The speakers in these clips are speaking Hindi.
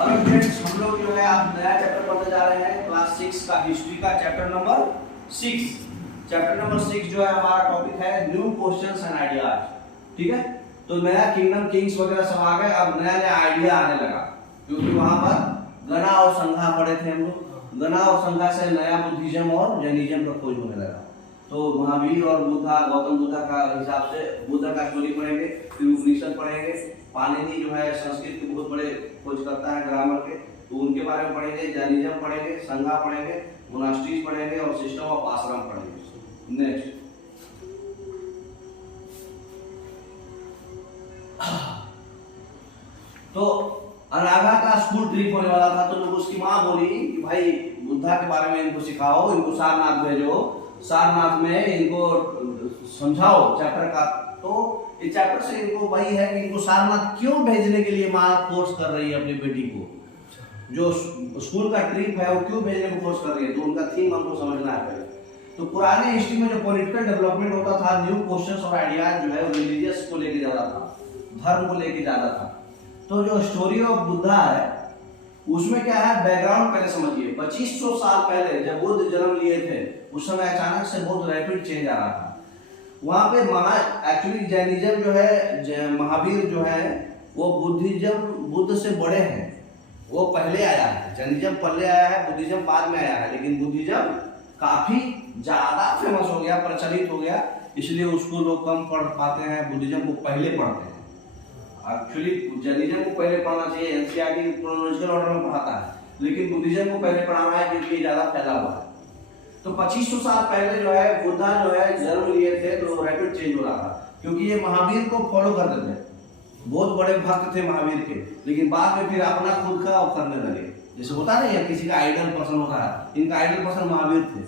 अभी फ्रेंड्स हम लोग जो है आप नया चैप्टर पढ़ने जा रहे हैं क्लास 6 का हिस्ट्री का चैप्टर नंबर 6। चैप्टर नंबर 6 जो है हमारा टॉपिक है न्यू क्वेश्चंस एंड आइडियाज। ठीक है, तो नया किंगडम किंग्स वगैरह सब आ गए, अब नया नया आइडिया आने लगा क्योंकि वहां पर गणा और संघा पढ़े थे हम लोग। गणा और संघा से नया बुद्धिज्म और जैनिज्म का खोज होने लगा। तो महावीर और बुद्धा, गौतम बुद्धा का हिसाब से बुद्धा का स्टोरी पढ़ेंगे, फिर उपनिषद पढ़ेंगे। पाणिनि जो है संस्कृत के बहुत बड़े खोज करता है ग्रामर के, तो उनके बारे में पढ़ेंगे। जैनिज्म पढ़ेंगे, संघा पढ़ेंगे, मोनास्ट्रीज पढ़ेंगे और सिस्टम ऑफ आश्रम पढ़ेंगे। नेक्स्ट तो अनागा का स्कूल ट्रिप होने वाला था, तो लोग उसकी माँ बोली कि भाई बुद्धा के बारे में इनको सिखाओ, इनको सारनाथ भेजो, सारनाथ में इनको समझाओ चैप्टर का। तो इस चैप्टर से इनको वही है कि इनको सारनाथ क्यों भेजने के लिए माँ फोर्स कर रही है अपनी बेटी को, जो स्कूल का ट्रिप है वो क्यों भेजने को फोर्स कर रही है, तो उनका थीम हमको समझना है पहले। तो पुराने हिस्ट्री में जो पॉलिटिकल डेवलपमेंट होता था, न्यू क्वेश्चंस और आइडियाज जो है वो रिलीजियस को लेके ज्यादा था, धर्म को लेके ज्यादा था। तो जो स्टोरी ऑफ बुद्धा है उसमें क्या है, बैकग्राउंड पहले समझिए। 2500 साल पहले जब बुद्ध जन्म लिए थे उस समय अचानक से बहुत रैपिड चेंज आ रहा था वहां पे। एक्चुअली जैनिज्म जो है, महावीर जो है वो बुद्धिज्म बुद्ध से बड़े हैं, वो पहले आया है। जैनिज्म पहले आया है, बुद्धिज्म बाद में आया है, लेकिन बुद्धिज्म काफी ज्यादा फेमस हो गया, प्रचलित हो गया, इसलिए उसको लोग कम पढ़ पाते हैं, बुद्धिज्म को पहले पढ़ते हैं। एक्चुअली जैनिज्म को पहले पढ़ना चाहिए, एनसीईआरटी क्रोनोलॉजिकल ऑर्डर में पढ़ाता है, लेकिन बुद्धिज्म को पहले पढ़ाना है क्योंकि ये ज्यादा फैला हुआ है। तो 2500 साल पहले जो है बुद्धा जो है जन्म लिए थे, तो रैपिड चेंज हो रहा था क्योंकि ये महावीर को फॉलो करते थे, बहुत बड़े भक्त थे महावीर के, लेकिन बाद में फिर अपना खुद का करने लगे। जैसे होता नहीं है किसी का आइडल पसंद होता है, इनका आइडल पसंद महावीर थे।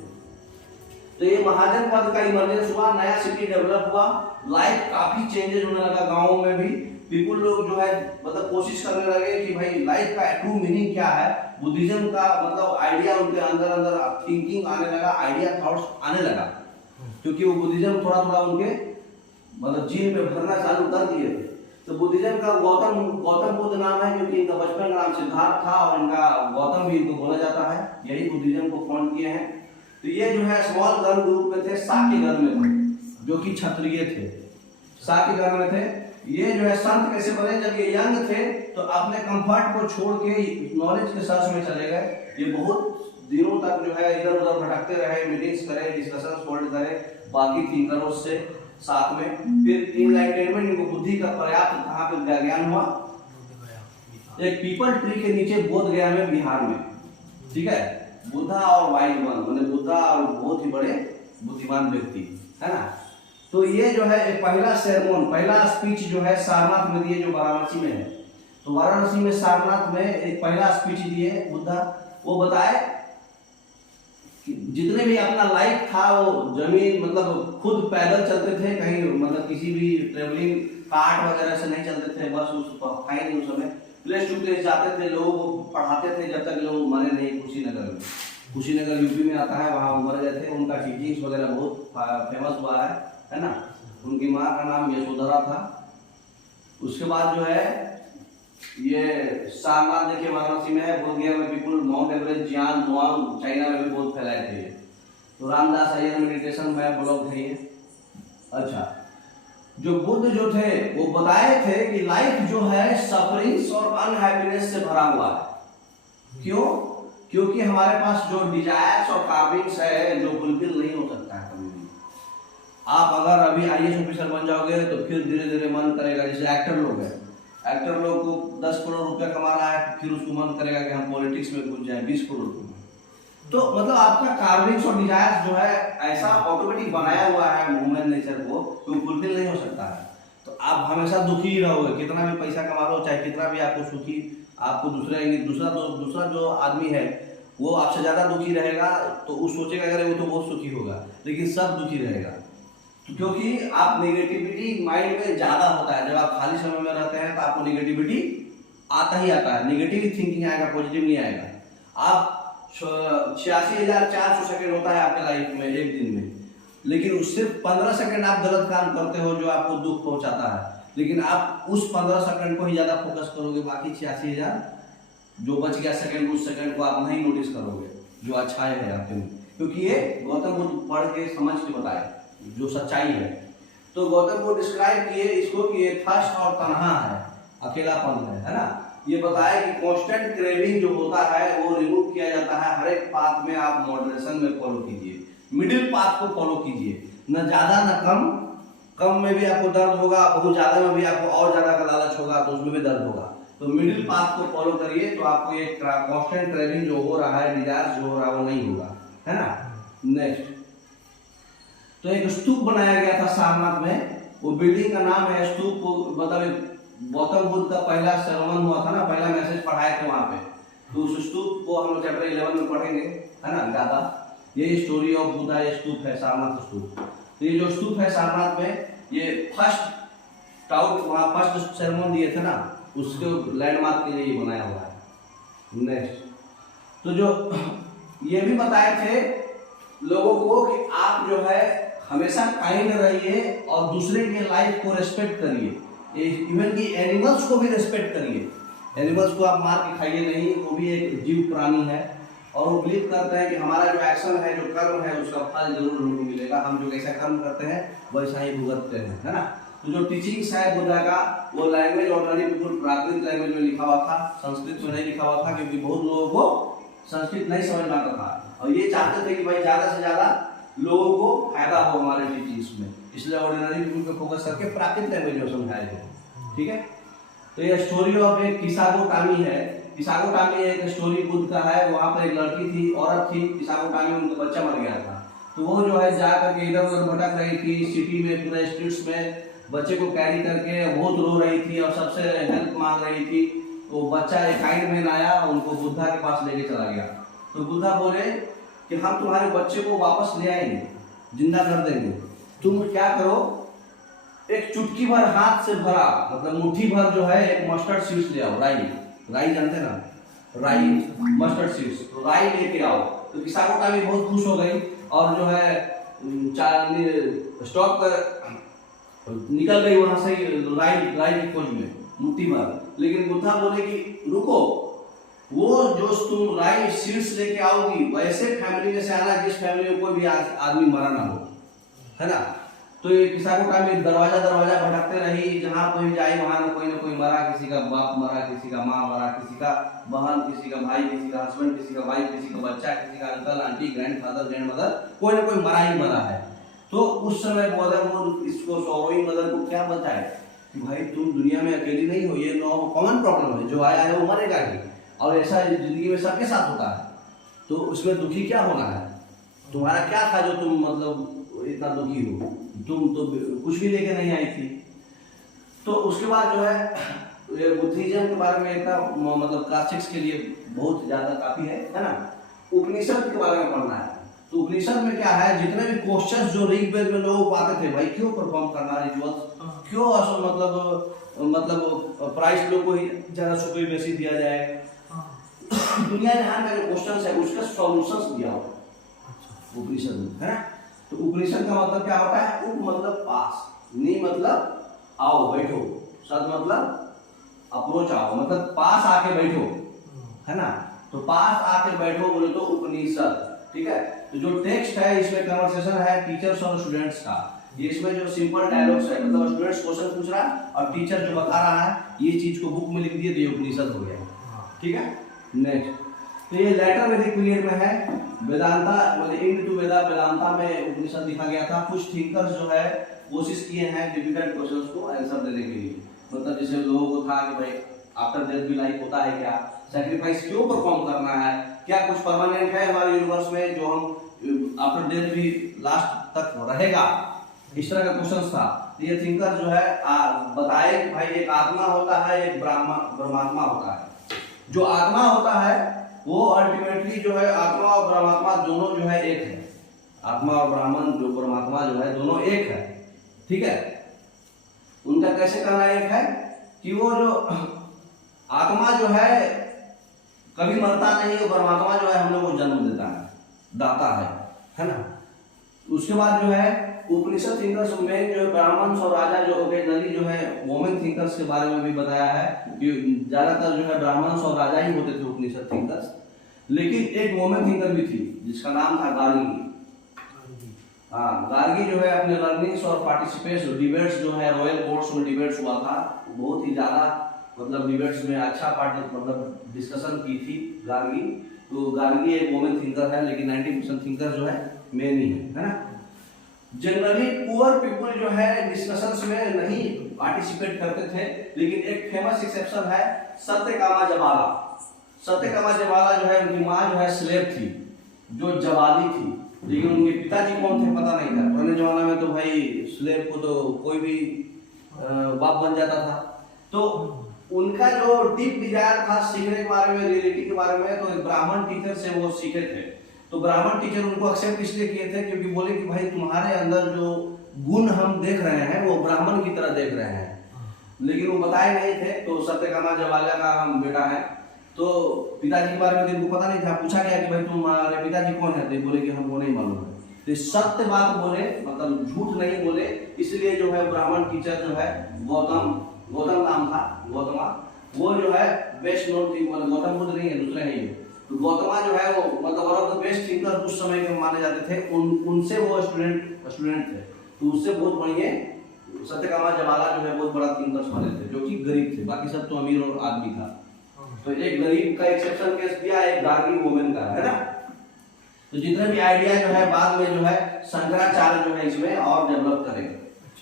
तो ये महाजन पद का इमरजेंस हुआ, नया सिटी डेवलप हुआ, लाइफ काफी चेंजेस होने लगा गाँव में भी। पीपुल लोग जो है मतलब कोशिश करने लगे कि भाई लाइफ का ट्रू मीनिंग क्या है, बुद्धिज्म का मतलब आइडिया उनके अंदर अंदर थिंकिंग आने लगा, आइडिया थॉट्स आने लगा, क्योंकि वो बुद्धिज्म थोड़ा थोड़ा उनके मतलब जीन में भरना चालू कर दिए थे। तो बुद्धिज्म का गौतम बुद्ध नाम है क्योंकि इनका बचपन का नाम सिद्धार्थ था और इनका गौतम भी इनको बोला जाता है, यही बुद्धिज्म को फाउंड किए हैं। तो ये जो है स्मॉल गर्ल ग्रुप में थे, शाक्य गर्ल में थे, जो कि क्षत्रिय थे, शाक्य गर्ल में थे। ये जो है संत कैसे बने, जब ये यंग थे तो अपने कंफर्ट को छोड़ के नॉलेज के सर्च में चले गए। ये बहुत दिनों तक जो है इधर उधर भटकते रहे, मीटिंग्स करे, डिस्कशंस होल्ड करे बाकी थिंकर्स से साथ में। फिर इनलाइटमेंट इनको बुद्धि का पर्याप्त कहाँ पे ज्ञान हुआ, एक पीपल ट्री के नीचे बोध गया में, बिहार में। ठीक है, बुद्धा और वाइज वन, मतलब बुद्धा और बहुत ही बड़े बुद्धिमान व्यक्ति है ना। तो ये जो है एक पहला सेरेमोन, पहला स्पीच जो है सारनाथ में दिए, जो वाराणसी में है। तो वाराणसी में सारनाथ में एक पहला स्पीच दिए बुद्धा। वो बताए कि जितने भी अपना लाइफ था वो जमीन मतलब खुद पैदल चलते थे, कहीं मतलब किसी भी ट्रेवलिंग कार्ट वगैरह से नहीं चलते थे, बस उस था नहीं उस समय, प्लेस टू प्लेस जाते थे, लोगों को पढ़ाते थे जब तक लोग मरे नहीं। कुशीनगर में, कुशीनगर यूपी में आता है, वहाँ मर गए थे। उनका टीचिंग्स वगैरह बहुत फेमस हुआ है ना। उनकी माँ का नाम यशोधरा था। उसके बाद जो है ये सारनाथ देखिए वाराणसी में है, बोध गया में पीपुल, माउंट एवरेस्ट, जियान, नोआंग चाइना में भी बहुत फैलाए थे। तो रामदास अय्यर मेडिटेशन में ब्लॉग थे ये। अच्छा, जो बुद्ध जो थे वो बताए थे कि लाइफ जो है सफरिंग्स और अनहैप्पीनेस से भरा हुआ है। क्यों? क्योंकि हमारे पास जो डिजायर्स और कार्विंग्स है जो फुलफिल नहीं हो सकता है कभी भी। आप अगर अभी आईएएस ऑफिसर बन जाओगे तो फिर धीरे धीरे मन करेगा, जैसे एक्टर लोग हैं, एक्टर लोग को 10 करोड़ रुपया कमाना है, फिर उसको मन करेगा कि हम पॉलिटिक्स में घुस जाएं 20 करोड़ रुपये। तो मतलब आपका कार्विंग्स और डिजायर्स जो है ऐसा ऑटोमेटिक बनाया हुआ है ह्यूमन नेचर को, तो फुलफिल नहीं हो सकता है। तो आप हमेशा दुखी ही रहोगे, कितना भी पैसा कमा लो, चाहे कितना भी आपको सुखी, आपको दूसरा जो आदमी है वो आपसे ज्यादा दुखी रहेगा, तो वो सोचेगा अगर वो तो बहुत सुखी होगा, लेकिन सब दुखी रहेगा। क्योंकि आप नेगेटिविटी माइंड में ज्यादा होता है, जब आप खाली समय में रहते हैं तो आपको नेगेटिविटी आता ही आता है, नेगेटिव थिंकिंग आएगा, पॉजिटिव नहीं आएगा। आप 86,400 सेकंड होता है आपके लाइफ में एक दिन में, लेकिन उससे 15 सेकंड आप गलत काम करते हो जो आपको दुख पहुंचाता है, लेकिन आप उस 15 सेकंड को ही ज्यादा फोकस करोगे, बाकी 86,000 जो बच गया सेकंड, उस सेकंड को आप नहीं नोटिस करोगे, जो अच्छाई है आपके में, क्योंकि ये गौतम बुद्ध पढ़ के समझ के बताए जो सच्चाई है। तो गौतम बुद्ध डिस्क्राइब किए इसको कि ये थर्स्ट और तन्हा है, अकेलापन है ना। ये बताया कि कांस्टेंट क्रेविंग जो होता है वो रिमूव किया जाता है। हर एक पाथ में आप मॉडरेशन में फॉलो कीजिए, मिडिल पाथ को फॉलो कीजिए, न ज्यादा न कम। कम में भी आपको दर्द होगा, बहुत ज्यादा में भी आपको और ज्यादा का लालच होगा तो उसमें भी दर्द होगा। तो मिडिल पाथ को फॉलो करिए तो आपको ये कांस्टेंट क्रेविंग जो हो रहा है, डिजायर जो हो रहा है वो नहीं होगा, है ना। नेक्स्ट, तो एक स्तूप बनाया गया था सारनाथ में, वो बिल्डिंग का नाम है स्तूप। मतलब गौतम बुद्ध का पहला सरमन हुआ था ना, पहला मैसेज पढ़ाए थे वहां पे, तो उस स्तूप को हम लोग चैप्टर 11 में पढ़ेंगे, है ना ज्यादा। ये स्टोरी ऑफ बुद्धा, ये स्तूप है सारनाथ स्तूप। तो ये जो स्तूप है सारनाथ में, ये फर्स्ट टाउट वहां फर्स्ट सेरेमनी दिए थे ना, उसके लैंडमार्क के लिए ये बनाया हुआ है। नेक्स्ट, तो जो ये भी बताए थे लोगों को कि आप जो है हमेशा काइंड रहिए और दूसरे के लाइफ को रेस्पेक्ट करिए, इवन कि एनिमल्स को भी रेस्पेक्ट करिए। एनिमल्स को आप मार के खाइए नहीं, वो भी एक जीव प्राणी है और वो बिलीव करते हैं कि हमारा जो एक्शन है, जो कर्म है, उसका फल जरूर हमको मिलेगा। हम जो कैसा कर्म करते हैं वैसा ही भुगतते हैं, है ना। तो जो टीचिंग्स है बुद्धा का, वो लैंग्वेज ऑलरेडी बिल्कुल प्राकृत लैंग्वेज में लिखा हुआ था, संस्कृत में नहीं लिखा हुआ था, क्योंकि बहुत लोगों को संस्कृत नहीं समझ में आता था और ये चाहते थे कि भाई ज्यादा से ज्यादा लोगों को फायदा हो हमारे टीचिंग्स में, इसलिए ऑर्डिनरी पीपल पे फोकस करके प्राकृत लैंग्वेज में समझाया गया। ठीक है, तो ये स्टोरी ऑफ एक किसागो टामी है। किसागो टामी एक स्टोरी बुद्ध का है। वहां पर एक लड़की थी, औरत थी, किसागो टामी, उनका बच्चा मर गया था। तो वो जो है जाकर के इधर उधर भटक रही थी सिटी में, पूरे स्ट्रीट्स में, बच्चे को कैरी करके बहुत रो रही थी और सबसे हेल्प मांग रही थी। तो बच्चा एक काइंड मैन आया, उनको बुद्धा के पास लेके चला गया। तो बुद्धा बोले कि हम तुम्हारे बच्चे को वापस ले आएंगे, जिंदा कर देंगे। तुम क्या करो, एक चुटकी भर हाथ से भरा, मतलब मुट्ठी भर जो है एक मस्टर्ड सीड्स ले आओ। राई, राई जानते ना, राई मस्टर्ड सीड्स, तो राई लेके आओ। तो किसागो टामी बहुत खुश हो गई और जो है स्टॉप कर निकल गई वहां से राई की खोज में, मुट्ठी भर। लेकिन बुद्धा बोले कि रुको, वो जो तुम राई सीड्स लेके आओगी वैसे फैमिली में से आना जिस फैमिली में कोई भी आदमी मरा ना हो, है ना। तो ये किसागो टामी दरवाजा दरवाजा भटकते रही, जहां कोई जाए वहां ना कोई मरा, किसी का बाप मरा, किसी का माँ मरा, किसी का बहन, किसी का भाई, किसी का हस्बैंड, किसी का वाइफ, किसी का बच्चा, किसी का अंकल आंटी, ग्रैंडफादर, ग्रैंडमदर, कोई ना कोई मरा ही मरा है। तो उस समय बुद्ध इसको सॉरोइंग मदर को क्या बताए कि भाई तुम दुनिया में अकेली नहीं हो, ये कॉमन प्रॉब्लम है, जो आया है वो मरेगा ही, और ऐसा जिंदगी में सबके साथ होता है। तो उसमें दुखी क्या होना है, तुम्हारा क्या था जो तुम मतलब इतना दुखी हो, तुम तो कुछ भी लेके नहीं आई थी। तो उसके बाद जो है बुद्धिज्म के बारे में इतना मतलब क्लासिक्स के लिए बहुत ज्यादा काफी है ना। उपनिषद के बारे में पढ़ना है। तो उपनिषद में क्या है, जितने भी क्वेश्चंस जो ऋग्वेद में लोग पाते थे, भाई क्यों परफॉर्म करना रिचुअल्स, क्यों मतलब प्राइस लोग को ही ज्यादा सुपरीमेसी दिया जाए, दुनिया जहां का जो क्वेश्चंस है उसका सॉल्यूशंस दिया हुआ उपनिषद में, है ना। तो उपनिषद का मतलब क्या होता है, उप मतलब पास, नी मतलब आओ बैठो, सद मतलब अप्रोच आओ, मतलब पास आके बैठो, है ना। तो पास आके बैठो बोले तो उपनिषद, ठीक है। तो जो टेक्स्ट है इसमें कन्वर्सेशन है टीचर्स और स्टूडेंट्स का। ये इसमें जो सिंपल डायलॉग्स है, मतलब स्टूडेंट्स क्वेश्चन पूछ रहा है और टीचर जो बता रहा है, ये चीज को बुक में लिख दिए तो ये उपनिषद हो गया, ठीक है। नेक्स्ट, तो ये लेटर वैदिक पीरियड में है। वेदांता मतलब इंड टू वेदांता में उपनिषद लिखा गया था। कुछ थिंकर्स जो है कोशिश किए हैं डिफिकल्ट क्वेश्चंस को आंसर देने के लिए, मतलब जैसे लोगों को था कि भाई आफ्टर डेथ भी लाइफ होता है क्या, सैक्रिफाइस क्यों परफॉर्म करना है, क्या कुछ परमानेंट है हमारे यूनिवर्स में जो हम आफ्टर डेथ भी लास्ट तक रहेगा, इस तरह का क्वेश्चन था। ये थिंकर जो है बताए कि भाई एक आत्मा होता है, एक ब्रह्मात्मा होता है। जो आत्मा होता है वो अल्टीमेटली जो है आत्मा और परमात्मा दोनों जो है एक है। आत्मा और ब्राह्मण जो परमात्मा जो है दोनों एक है, ठीक है। उनका कैसे कहना एक है कि वो जो आत्मा जो है कभी मरता नहीं है, परमात्मा जो है हम लोग को जन्म देता है, दाता है ना। उसके बाद जो है उपनिषद थिंकर्स में जो ब्राह्मण और राजा जो ओकेजनली जो है वोमेन थिंकर्स के बारे में भी बताया है कि ज्यादातर जो है ब्राह्मण और राजा ही होते थे उपनिषद थिंकर्स, लेकिन एक वोमेन थिंकर भी थी जिसका नाम था गार्गी। हाँ, गार्गी जो है अपने लर्निंग्स और पार्टिसिपेट्स डिबेट्स जो है रॉयल कोर्ट्स में डिबेट्स हुआ था, बहुत ही ज्यादा मतलब डिबेट्स में अच्छा मतलब डिस्कशन की थी गार्गी। तो गार्गी एक वोमेन थिंकर है, लेकिन 90% थिंकर जो है मेन ही है ना। जनरली पुअर पीपल जो है डिस्कशंस में नहीं पार्टिसिपेट करते थे, लेकिन एक फेमस एक्सेप्शन है सत्यकामा जवाला। सत्यकामा जवाला जो है उनकी माँ जो है स्लेव थी, जो जवादी थी, लेकिन उनके पिताजी कौन थे पता नहीं था। पुराने जमाने में तो भाई स्लेव को तो कोई भी बाप बन जाता था। तो उनका जो डीप डिजायर था सीखने के बारे में, रियलिटी के बारे में, तो एक ब्राह्मण टीचर से वो सीखे थे। तो ब्राह्मण टीचर उनको एक्सेप्ट इसलिए किए थे क्योंकि बोले कि भाई तुम्हारे अंदर जो गुण हम देख रहे हैं वो ब्राह्मण की तरह देख रहे हैं, लेकिन वो बताए नहीं थे। तो सत्यकामा जवाला का हम बेटा है, तो पिताजी के बारे में इनको पता नहीं था। पूछा गया कि भाई तुम्हारे पिताजी कौन है, तो बोले कि हमको नहीं मालूम है। तो सत्य बात बोले, मतलब झूठ नहीं बोले, इसलिए जो है ब्राह्मण टीचर जो है गौतम नाम था, गौतमा, वो जो है बेस्ट नोन थी, मतलब गौतम बुद्ध नहीं है, दूसरे नहीं है। तो गौतमा जो है वो मतलब one of the best thinker उस समय के माने जाते थे, उनसे वो स्टूडेंट थे। तो उससे बहुत बढ़िया सत्यकामा जवाला जो है बहुत बड़ा थिंकर्स माने थे, जो कि गरीब थे, बाकी सब तो अमीर और आदमी था। तो एक गरीब का एक्सेप्शन केस दिया, एक गार्गी वुमेन का, है ना। तो जितने भी आइडिया जो है बाद में जो है शंकराचार्य जो है इसमें और डेवलप करेंगे।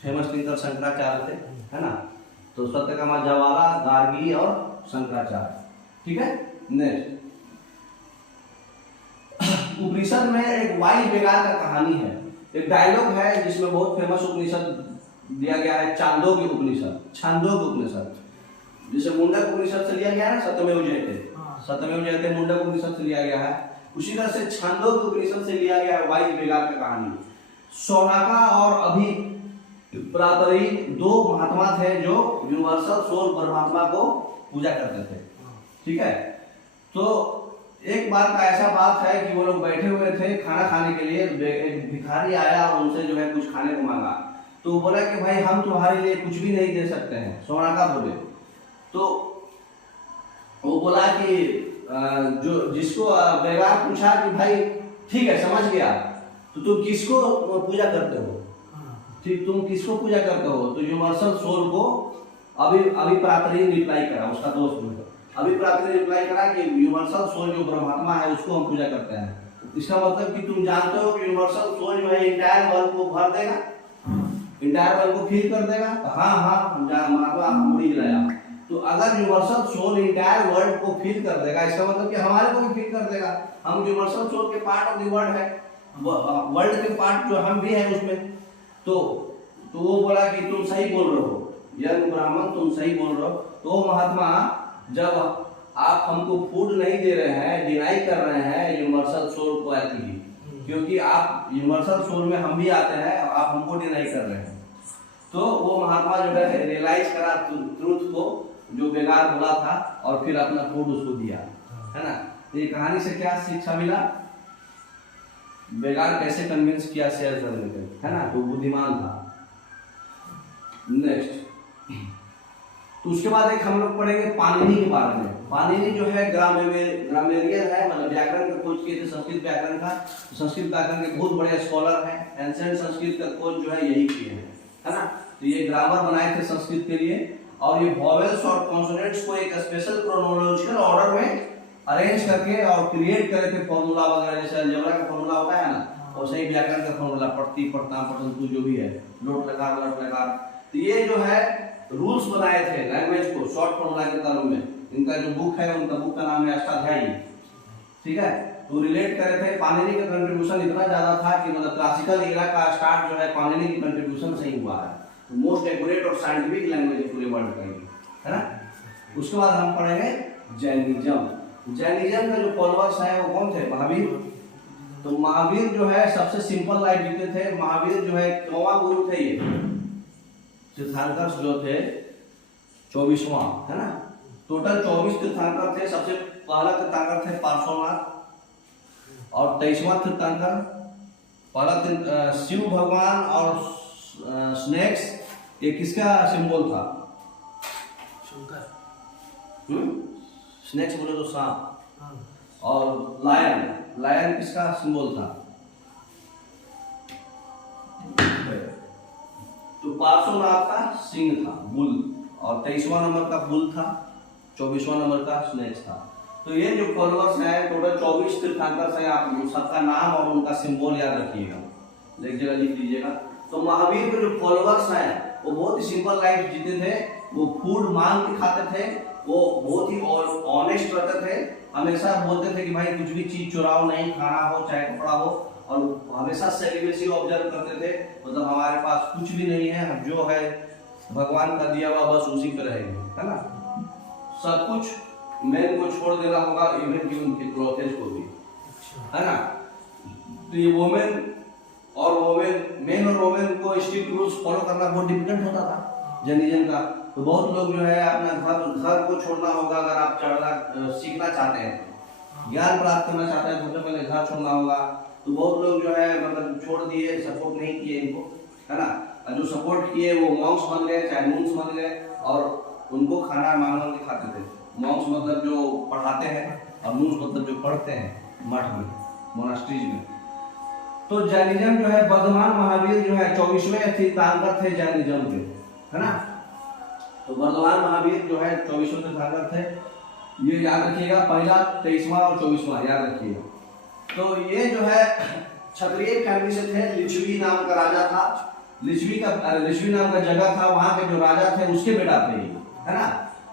फेमस थिंकर शंकराचार्य थे, है ना। तो सत्यकामा जवाला, गार्गी और शंकराचार्य, ठीक है। नेक्स्ट, उपनिषद में एक वाइज बेगार का कहानी है। एक डायलॉग है जिसमें बहुत फेमस उपनिषद दिया गया है, छांदोग्य उपनिषद। छांदोग्य उपनिषद जिसे मुंडक उपनिषद से लिया गया है, सत्यमेव जयते, सत्यमेव जयते मुंडक उपनिषद से लिया गया है। उसी तरह से छांदोग्य उपनिषद से लिया गया है वाइज बेगार का कहानी। सौनका और अभी प्रातरी दो महात्मा थे जो यूनिवर्सल सोल परमात्मा को पूजा करते थे, ठीक है। तो एक बार का ऐसा बात है कि वो लोग बैठे हुए थे खाना खाने के लिए, एक भिखारी आया और उनसे जो है कुछ खाने को मांगा। तो वो बोला कि भाई हम तुम्हारे लिए कुछ भी नहीं दे सकते हैं, सोनाका बोले। तो वो बोला कि जो जिसको बेगार पूछा कि भाई ठीक है समझ गया, तो तुम किसको पूजा करते हो, ठीक, तुम किसको पूजा करते हो। तो यूनिवर्सल सोल को अभी प्रातरी रिप्लाई करा, उसका दोस्त ने अभी प्रातरी रिप्लाई करा कि यूनिवर्सल सोल जो परमात्मा है उसको हम पूजा करते हैं। इसका मतलब कि तुम जानते हो कि यूनिवर्सल सोल जो है इंटायर वर्ल्ड को भर देगा, इंटायर वर्ल्ड को फील कर देगा। हाँ हम महात्मा मुड़ी जलाया। तो अगर यूनिवर्सल सोल इंटायर वर्ल्ड को फील कर देगा, इसका मतलब कि हमारे को भी फील कर देगा। हम यूनिवर्सल सोल के पार्ट ऑफ द वर्ल्ड है, वर्ल्ड के पार्ट जो हम भी है उसमें। तो वो बोला कि तुम सही बोल रहे हो यंग ब्राह्मण, तुम सही बोल रहे हो। तो महात्मा, जब आप हमको फूड नहीं दे रहे हैं, डिनाई कर रहे हैं यूनिवर्सल सोल को एक्चुअली, क्योंकि आप यूनिवर्सल सोल में हम भी आते हैं, आप हमको डिनाई कर रहे हैं। तो वो महात्मा जो है रियलाइज करा ट्रूथ को जो बेगार बोला था, और फिर अपना फूड उसको दिया, है ना। तो ये कहानी से क्या शिक्षा मिला, बेगार कैसे कन्विंस किया शेयर करने के, है ना, तो बुद्धिमान था। नेक्स्ट, तो उसके बाद एक हम लोग पढ़ेंगे पाणिनि के बारे में। पाणिनि जो है ग्रामेरियन है, मतलब व्याकरण का खोज किए थे, संस्कृत व्याकरण का। संस्कृत व्याकरण के बहुत बड़े स्कॉलर हैं, एंशिएंट संस्कृत का खोज जो है यही किए हैं, है ना। तो ये ग्रामर बनाए थे संस्कृत के लिए, और ये वॉवेल्स और कॉन्सोनेंट्स को एक स्पेशल क्रोनोलॉजिकल ऑर्डर में अरेंज करके और क्रिएट करे थे फॉर्मूला वगैरह, जैसे अलजेब्रा का फॉर्मूला होता है ना, वैसे ही व्याकरण का फॉर्मूला, पढ़ती पढ़ता पठंतु जो भी है, लोट लकार लट लकार। तो ये जो है रूल्स बनाए थे लैंग्वेज को शॉर्ट फॉर्मूला के तरह में। इनका जो बुक है, उनका बुक का नाम है अष्टाध्यायी, ठीक है। तो रिलेट करे थे। पाणिनि का कंट्रीब्यूशन इतना ज्यादा था कि मतलब क्लासिकल एरा का स्टार्ट जो है पाणिनि की कंट्रीब्यूशन से ही हुआ है। मोस्ट एक्यूरेट और साइंटिफिक लैंग्वेज है पूरे वर्ल्ड का, है ना। उसके बाद हम पढ़ेंगे जैनिज्म। जैनिज्म का जो फॉलोअर्स है वो कौन थे, महावीर। तो महावीर जो है सबसे सिंपल लाइफ जीते थे। महावीर जो है 9वां गुरु थे। ये तीर्थंकर जो थे 24वां, है ना। टोटल 24 तीर्थंकर थे। सबसे पहला तीर्थंकर थे पार्श्वनाथ, और 23वां तीर्थंकर पहला शिव भगवान और स्नेक्स, ये किसका सिंबल था? शंकर। स्नेक्स बोले तो सांप, हाँ। और लायन, लायन किसका सिंबल था? तो पार्श्वनाथ का सिंह था, बुल, और 23वां नंबर का बुल था, 24वां नंबर का स्नेक्स था। तो ये जो फॉलोअर्स हैं टोटल 24 तीर्थंकर हैं, आप सबका नाम और उनका सिंबल याद रखिएगा, एक जगह लिख लीजिएगा। तो महावीर के जो फॉलोअर्स हैं वो बहुत ही सिंपल लाइफ जीते थे, वो फूड मांग के खाते थे, वो बहुत ही ऑनेस्ट रहते थे, हमेशा बोलते थे कि भाई कुछ भी चीज चुराओ नहीं, खाना हो चाहे कपड़ा हो, और हमेशा सेलिब्रेसी ऑब्जर्व करते थे, मतलब हमारे पास कुछ भी नहीं है, हम जो है भगवान का दिया हुआ बस उसी पे रहेंगे, है ना। सब कुछ मैन को छोड़ देना होगा, इवन कि उनके क्लॉथेज को भी, है ना। तो ये वोमेन और वोमेन, मेन और वोमेन को स्ट्रिक्ट रूल्स फॉलो करना बहुत डिफिकल्ट होता था जन का। तो बहुत लोग जो है अपना घर को छोड़ना होगा, अगर आप चढ़ना सीखना चाहते हैं, ज्ञान प्राप्त करना चाहते हैं, सबसे पहले घर छोड़ना होगा। तो बहुत लोग जो है मतलब छोड़ दिए, सपोर्ट नहीं किए इनको, है ना। और जो सपोर्ट किए वो मॉन्क्स बन गए, चाहे नून्स बन गए, और उनको खाना मांग के खाते थे। मॉन्क्स मतलब जो पढ़ाते हैं, और नून्स मतलब जो पढ़ते हैं मठ में, मोनास्ट्रीज में। तो जैनिज्म जो है, वर्धमान महावीर जो है 24वें तीर्थंकर थे जैनिज्म के, है ना। तो वर्धमान महावीर जो है 24वें तीर्थंकर थे, ये याद रखिएगा, पहला 23वां और 24वां याद रखिएगा। तो ये जो है क्षत्रिय फैमिली से थे, लिच्छवी नाम का राजा था, लिच्छवी नाम का जगह था, वहां के जो राजा थे उसके बेटा थे, है ना।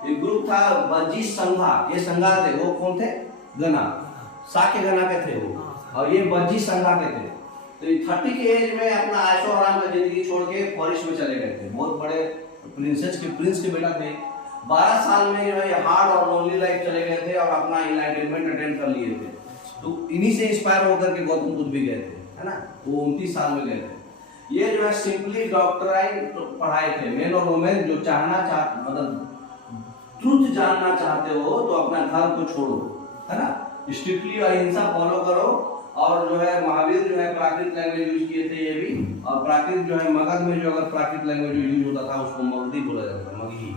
एक ग्रुप था बज्जी संघा, ये संघा थे, वो कौन थे? गना, साक्य गना के थे वो, और ये बज्जी संघा के थे। तो 30 के एज में अपना ऐशो आराम का जिंदगी छोड़ के फॉरेस्ट में चले गए थे, बहुत बड़े प्रिंस के बेटा थे। 12 साल में जो है हार्ड और लोनली लाइफ चले गए थे, और अपना इनलाइटमेंट अटेंड कर लिए थे। तो इन्हीं से इंस्पायर होकर के गौतम बुद्ध भी गए थे, है ना, वो 29 साल में गए थे। ये जो है सिंपली डॉक्टराइन पढ़ाए थे, मेन और वोमेन जो मतलब ट्रुथ जानना चाहते हो तो अपना घर को छोड़ो, है ना, स्ट्रिक्टली अहिंसा फॉलो करो। और जो है महावीर जो है प्राकृत लैंग्वेज यूज किए थे ये भी, और प्राकृत जो है मगध में जो अगर प्राकृत लैंग्वेज यूज होता था उसको मगधी बोला जाता था, मगही,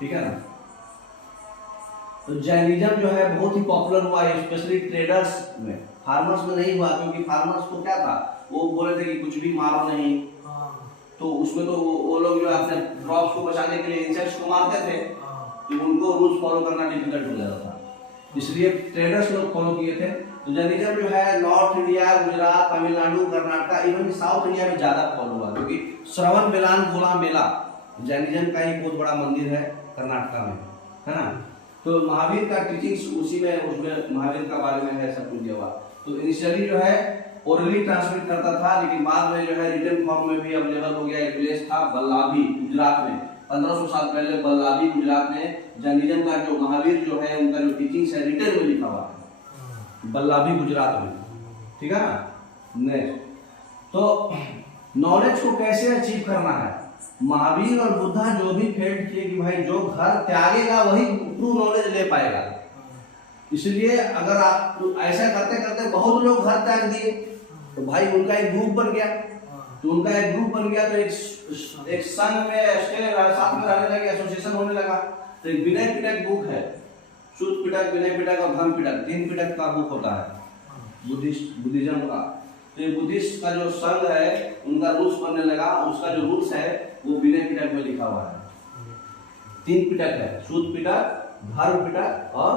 ठीक है ना। तो जैनिज्म जो है बहुत ही पॉपुलर हुआ, स्पेशली ट्रेडर्स में, फार्मर्स में नहीं हुआ, क्योंकि फार्मर्स को क्या था, वो बोले थे कि कुछ भी मारो नहीं। तो उसमें तो वो लोग जो अपने क्रॉप्स को बचाने के लिए इंसेक्ट्स को मारते थे, तो उनको रूल्स फॉलो करना डिफिकल्ट हो जाता था, इसलिए ट्रेडर्स लोग फॉलो किए थे। तो जैनिज्म जो है north India, Gujarat, Tamil Nadu, Karnataka, even south India में ज्यादा फॉलो हुआ, क्योंकि श्रवण बेलागोला मेला जैनिज्म का ही बहुत बड़ा मंदिर है कर्नाटक में, है ना। तो महावीर का टीचिंग्स उसी में, उसमें महावीर का बारे में है सब कुछ दिया हुआ। तो इनिशियली जो है ओरली ट्रांसमिट करता था, लेकिन बाद में जो है रिटन फॉर्म में भी अवेलेबल हो गया। एक विलेज था बल्लाभी गुजरात में, 1500 साल पहले बल्लाभी गुजरात में जैनिज्म का जो महावीर जो है उनका जो टीचिंग्स है रिटन में लिखा हुआ है, बल्लाभी गुजरात में, ठीक है ना। नेक्स्ट, तो नॉलेज को कैसे अचीव करना है, महावीर और बुद्धा जो भी फेल्ड किए कि भाई जो घर त्यागेगा वही ट्रू नॉलेज ले पाएगा। इसलिए अगर आप ऐसा करते करते बहुत लोग घर त्याग दिए, तो भाई उनका एक ग्रुप बन गया, तो उनका एक ग्रुप बन गया, तो एक संघ में साथ में रहने लगे, एसोसिएशन होने लगा। तो एक विनय पिटक बुक है, शुद्ध पिटक, विनय पिटक और धम्म पिटक, 3 पिटक का बुक होता है बुद्धिज्म का। तो ये बुद्धिस्ट का जो संघ है उनका रूल्स बनने लगा, उसका जो रूल्स है वो विनय पिटक में लिखा हुआ है। 3 पिटक है, शुद्ध पिटक, धर्म पिटक और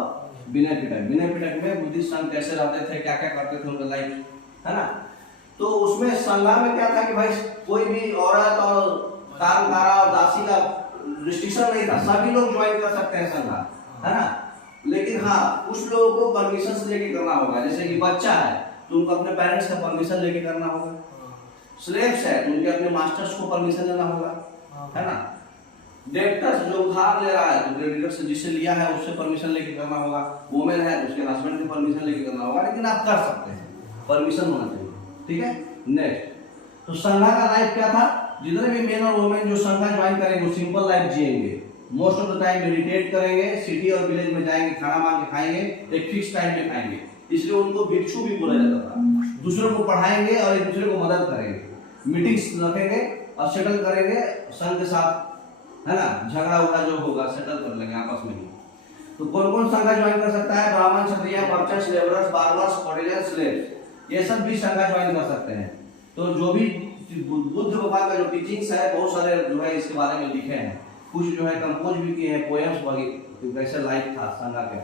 विनय पिटक। विनय पिटक में बुद्धिस्ट संघ कैसे रहते थे, क्या क्या करते थे, उनका लाइफ, है ना। तो उसमें संघा में क्या था कि भाई कोई भी औरत और कामगारा और दासी का रिस्ट्रिक्शन नहीं था, सभी लोग ज्वाइन कर सकते हैं संघा, है ना। लेकिन हाँ, कुछ लोगों को परमिशन लेके करना होगा, जैसे कि बच्चा है तो उनको अपने पेरेंट्स का परमिशन लेके करना होगा, स्लेव्स है तो उनके अपने मास्टर्स को परमिशन लेना होगा, है ना। डेब्टर्स जो उधार ले रहा है तो क्रेडिटर से जिससे लिया है उससे परमिशन लेके करना होगा, वुमेन है उसके हस्बैंड की परमिशन लेके करना होगा, लेकिन आप कर सकते हैं, परमिशन होना चाहिए, ठीक है। नेक्स्ट, तो संघा का लाइफ क्या था, जितने भी मेन और वुमेन जो संघा ज्वाइन करेंगे वो सिंपल लाइफ जिएंगे, most of the time meditate करेंगे, सिटी और विलेज में जाएंगे, खाना मांग के खाएंगे, एक फिक्स टाइम में खाएंगे, इसलिए उनको भिक्षु भी बोला जाता था। दूसरों को पढ़ाएंगे और एक दूसरे को मदद करेंगे, मीटिंग्स रखेंगे और सेटल करेंगे संघ के साथ, है ना, झगड़ा उगड़ा जो होगा सेटल कर लेंगे आपस में ही। तो कौन कौन संघ ज्वाइन कर सकता है? ब्राह्मण, क्षत्रिय, मर्चेंट्स, लेबरर्स, बार्बर्स, कॉटेजर्स, स्लेव्स, ये सब भी संघ ज्वाइन कर सकते हैं। तो जो भी बुद्ध भगवान का जो टीचिंग्स है बहुत सारे जो है इसके बारे में लिखे हैं, कुछ जो है कंपोज भी किए हैं, पोएम्स वगैरह कैसे लाइफ था संघा के।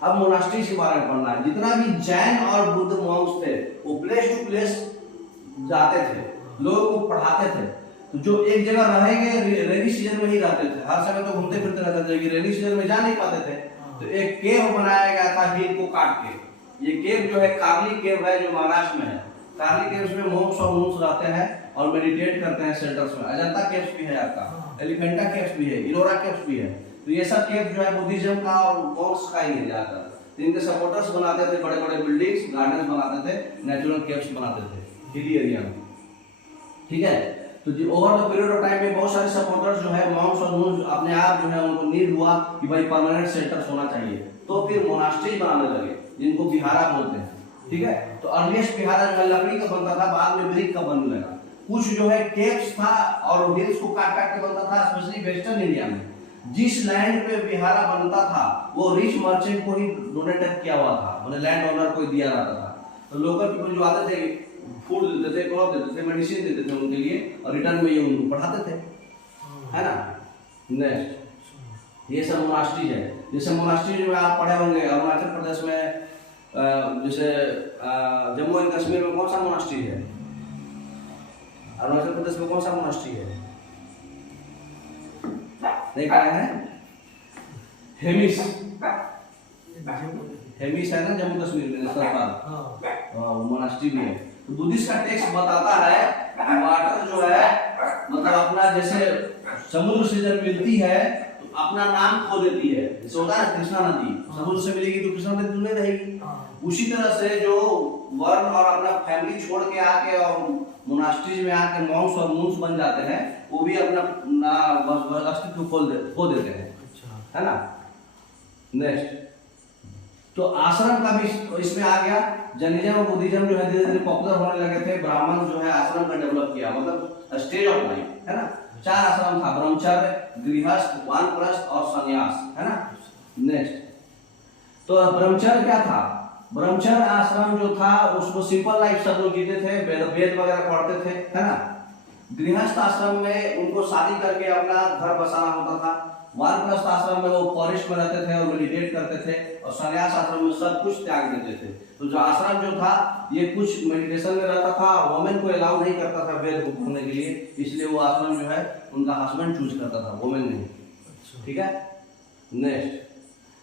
अब मोनास्ट्रीज के बारे में पढ़ना है। जितना भी जैन और बुद्ध मॉन्क्स थे वो प्लेस टू प्लेस जाते थे, लोगों को पढ़ाते थे। तो जो एक जगह रहेंगे रेनी सीजन में ही रहते थे, हर समय तो घूमते फिरते रहते थे, रेनी सीजन में जा नहीं पाते थे। तो एक केव बनाया गया था हिल को काट के। ये केव जो है कार्ली केव है, जो महाराष्ट्र में है। कार्ली केव्स में मोंक्स और नून्स रहते हैं और मेडिटेट करते हैं सेंटर्स में। अजंता केव्स भी है आपका, एलिफेंटा केव्स भी है, इलोरा केव्स भी है। तो ये सब केव जो है बुद्धिज्म का और मॉन्क्स का ही है ज्यादातर। तो इनके सपोर्टर्स बनाते थे बड़े बड़े बिल्डिंग्स, गार्डन्स बनाते थे, नेचुरल केव्स बनाते थे हिली एरिया में, ठीक है। तो over the period of time में बहुत सारे सपोर्टर्स जो है मॉन्क्स और नून्स अपने आप जो है उनको नीड हुआ कि भाई परमानेंट सेंटर्स होना चाहिए। तो फिर मोनास्ट्री बनाने लगे जिनको विहारा बोलते हैं, ठीक है। तो अर्लीस्ट विहारा जो लकड़ी का बनता था, बाद में ब्रिक का बनने लगा। कुछ जो है केव्स था और हिल्स को काट काट के बनता था, स्पेशली वेस्टर्न इंडिया में। जिस लैंड पे विहारा बनता था वो रिच मर्चेंट को ही डोनेटेड किया हुआ था, मतलब लैंड ओनर को दिया जाता था। तो लोकल पीपल जो आते थे फूड देते थे, क्लॉथ देते थे, मेडिसिन देते थे उनके लिए, और रिटर्न में ये उनको पढ़ाते थे, है ना। नेक्स्ट ये सब मोनास्ट्री है। जैसे मोनास्ट्री में आप पढ़े होंगे अरुणाचल प्रदेश में, जैसे जम्मू एंड कश्मीर में कौन सा मोनास्ट्री है? अरुणाचल प्रदेश में कौन सा मोनास्ट्री है? नहीं कहा है? हेमिस, हेमिस है ना जम्मू कश्मीर में नेशनल पार्क, वो मोनास्ट्री भी है। तो बुद्धिस्ट का टेक्स्ट बताता है कि वाटर जो है मतलब अपना जैसे समुद्र से जब मिलती है तो अपना नाम खो देती है। जैसे होता है कृष्णा नदी समुद्र से मिलेगी तो कृष्णा नदी नहीं रहेगी। उसी तरह से जो वर्ण और अपना फैमिली छोड़ के आके और मोनास्ट्रीज में आके मॉन्क्स और नून्स बन जाते हैं, वो भी अपना अस्तित्व खो देते हैं, है ना। नेक्स्ट तो आश्रम का भी इसमें आ गया। जैनिज्म और बुद्धिज्म जो है धीरे धीरे पॉपुलर होने लगे थे। ब्राह्मण जो है आश्रम का डेवलप किया, मतलब स्टेज ऑफ लाइफ, है ना। 4 आश्रम था, ब्रह्मचर्य, गृहस्थ, वानप्रस्थ और संन्यास, है ना। नेक्स्ट तो ब्रह्मचर्य क्या था? ब्रह्मचर्य आश्रम जो था उसको सिंपल लाइफ सब लोग जीते थे, वेद वगैरह पढ़ते थे, है ना। गृहस्थ आश्रम में उनको शादी करके अपना घर बसाना होता था। वानप्रस्थ आश्रम में वो फॉरेस्ट में रहते थे और मेडिटेट करते थे, और संन्यास आश्रम में सब कुछ त्याग देते थे। तो जो आश्रम जो था ये कुछ मेडिटेशन में रहता था, वोमेन को अलाउ नहीं करता था वेद को पढ़ने के लिए, इसलिए वो आश्रम जो है उनका हस्बैंड चूज करता था, वोमेन नहीं, ठीक है। नेक्स्ट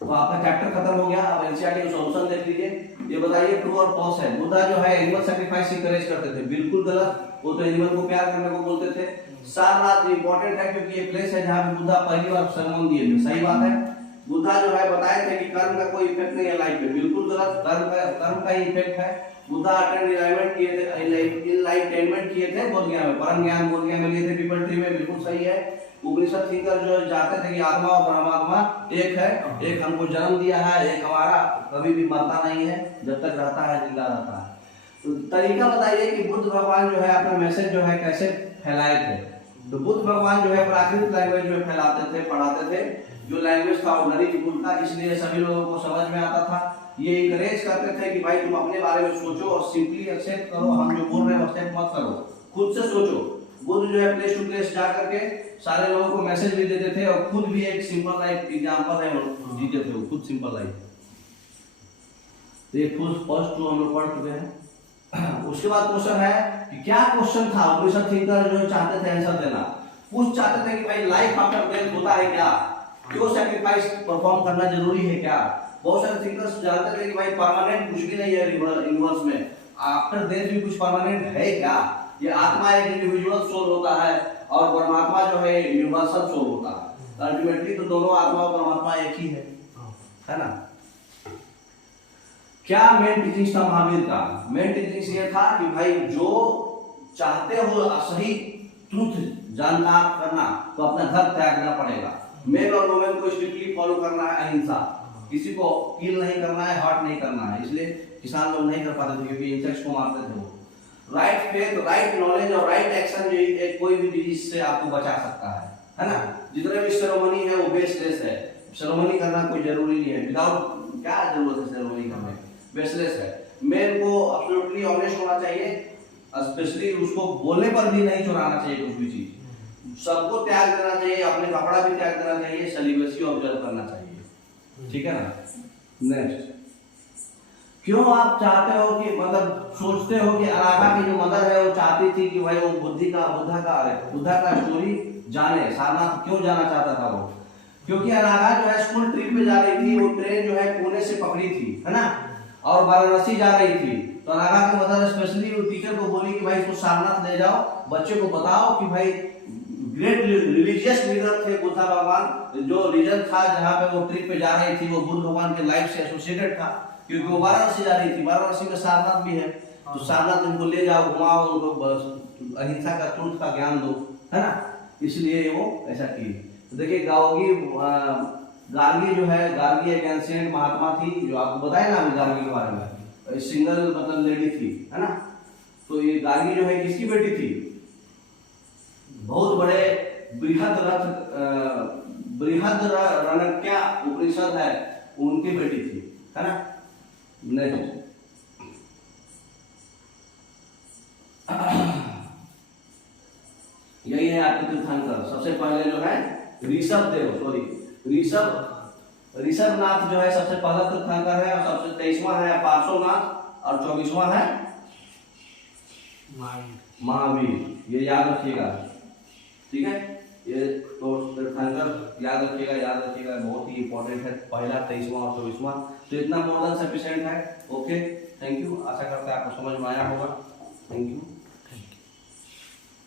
तो आपका चैप्टर खत्म हो गया। अब एनसीईआरटी का सॉल्यूशन देख लीजिए। ये बताइए ट्रू और फॉल्स है। बुद्धा जो है एनिमल सैक्रिफाइस इंकरेज करते थे, बिल्कुल गलत। वो तो एनिमल को प्यार करने को बोलते थे। सारनाथ इंपॉर्टेंट है क्योंकि ये प्लेस है जहाँ पे बुद्धा पहली बार सरमन दिए थे, सही बात है। बुद्धा जो है बताए थे कि कर्म का कोई इफेक्ट नहीं है लाइफ पे, बिल्कुल गलत। कर्म का ही इफेक्ट है। बुद्धा अटेंड इनलाइटमेंट किए थे, इनलाइटमेंट किए थे बोध गया में, परम ज्ञान बोध गया में लिए थे पीपल ट्री में, बिल्कुल सही है। उपनिषद थिंकर जो जाते थे कि आत्मा और परमात्मा एक है, एक हमको जन्म दिया है, एक हमारा कभी भी मरता नहीं है, जब तक रहता है जिंदा रहता है। तो तरीका बताइए कि बुद्ध भगवान जो है अपना मैसेज जो है कैसे फैलाए थे। तो बुद्ध भगवान जो है प्राकृतिक लैंग्वेज में फैलाते थे, पढ़ाते थे। जो लैंग्वेज था ऑर्डिनरी पीपुल का, इसलिए सभी लोगों को समझ में आता था। ये इंकरेज करते थे कि भाई तुम अपने बारे में सोचो और सिंपली एक्सेप्ट करो, हम जो बोल रहे हैं एक्सेप्ट मत करो, खुद से सोचो। बुद्ध जो है प्लेस टू प्लेस जा करके सारे लोगों को मैसेज भी देते थे और खुद भी एक सिंपल लाइफ एग्जांपल है, जीते थे वो खुद सिंपल लाइफ। तो ये फर्स्ट टू हम लोग पढ़ चुके हैं। उसके बाद क्वेश्चन है कि क्या क्वेश्चन था उपनिषद थिंकर जो चाहते थे आंसर देना। पूछ चाहते थे कि भाई लाइफ आफ्टर डेथ होता है क्या, क्यों सैक्रिफाइस परफॉर्म करना जरूरी है क्या। बहुत सारे थिंकर्स जानते थे कि भाई परमानेंट कुछ भी नहीं है यूनिवर्स में, आफ्टर डेथ भी कुछ परमानेंट है क्या। ये आत्मा एक इंडिविजुअल सोल होता है और परमात्मा जो है यूनिवर्सल सोल होता है। अल्टीमेटली तो दोनों आत्मा और परमात्मा एक ही है ना। क्या मेन टीचिंग था महावीर का? मेन टीचिंग ये था कि भाई जो चाहते हो सही ट्रूथ जानना करना तो अपना घर त्यागना पड़ेगा। मेन और वुमेन को स्ट्रिक्टली फॉलो करना है, अहिंसा, किसी को किल नहीं करना है, हर्ट नहीं करना है। इसलिए किसान लोग नहीं कर पाते थे क्योंकि इंसेक्ट्स को मारते थे वो। राइट फेथ, राइट नॉलेज और राइट एक्शन जो कोई भी डिजीज से आपको बचा सकता है ना। जितने भी सेरेमनी है वो बेसलेस है, सेरेमनी करना कोई जरूरी नहीं है, विदाउट क्या जरूरत है सेरेमनी करने, बेसलेस है। मेन को एब्सोल्युटली ऑनेस्ट होना चाहिए, स्पेशली उसको बोलने पर भी नहीं चुराना चाहिए कुछ भी चीज, सबको त्याग देना चाहिए, अपने कपड़ा भी त्याग देना चाहिए, सेलिब्रेसी ऑब्जर्व करना चाहिए, ठीक है ना। नेक्स्ट, क्यों आप चाहते हो कि मतलब सोचते हो कि अरागा की जो मदर है वो चाहती थी कि भाई वो बुद्धा का स्टोरी जाने, सारनाथ क्यों जाना चाहता था वो? क्योंकि अरागा जो है स्कूल ट्रिप पे जा रही थी, वो ट्रेन जो है पुणे से पकड़ी थी, है ना, और वाराणसी जा रही थी। तो अरागा की मदर स्पेशली वो टीचर को बोली कि भाई इसको सारनाथ ले जाओ, बच्चे को बताओ कि भाई ग्रेट रिलीजियस लीडर थे बुद्धा भगवान, जो रीजन था जहाँ पे वो ट्रिप पे जा रही थी वो बुद्ध भगवान के लाइफ से एसोसिएटेड था, क्योंकि वो वाराणसी जा रही थी, वाराणसी में सारनाथ भी है, तो सारनाथ उनको ले जाओ, घुमाओ, उनको अहिंसा का ट्रुथ का ज्ञान दो, है ना, इसलिए वो ऐसा की। तो देखिए गार्गी जो है, गार्गी एक एंशिएंट महात्मा थी, जो आपको बताया ना अभी गार्गी के बारे में, सिंगल मतलब लेडी थी, है ना। तो ये गार्गी जो है किसकी बेटी थी? बहुत बड़े बृहद रणक्या उपनिषद है उनकी बेटी थी, है ना। नेक्स्ट, यही है आपके तीर्थंकर। सबसे पहले जो है ऋषभनाथ जो है सबसे पहला तीर्थंकर है, और सबसे 23वां है पार्श्वनाथ, और 24वां है महावीर। ये याद रखिएगा, ठीक है, ये तो तीर्थंकर याद रखिएगा, बहुत ही इंपॉर्टेंट है, पहला 23वां और 24वां। तो इतना मोर देन सफिशिएंट है। ओके, थैंक यू, आशा करते हैं आपको समझ में आया होगा। Thank you.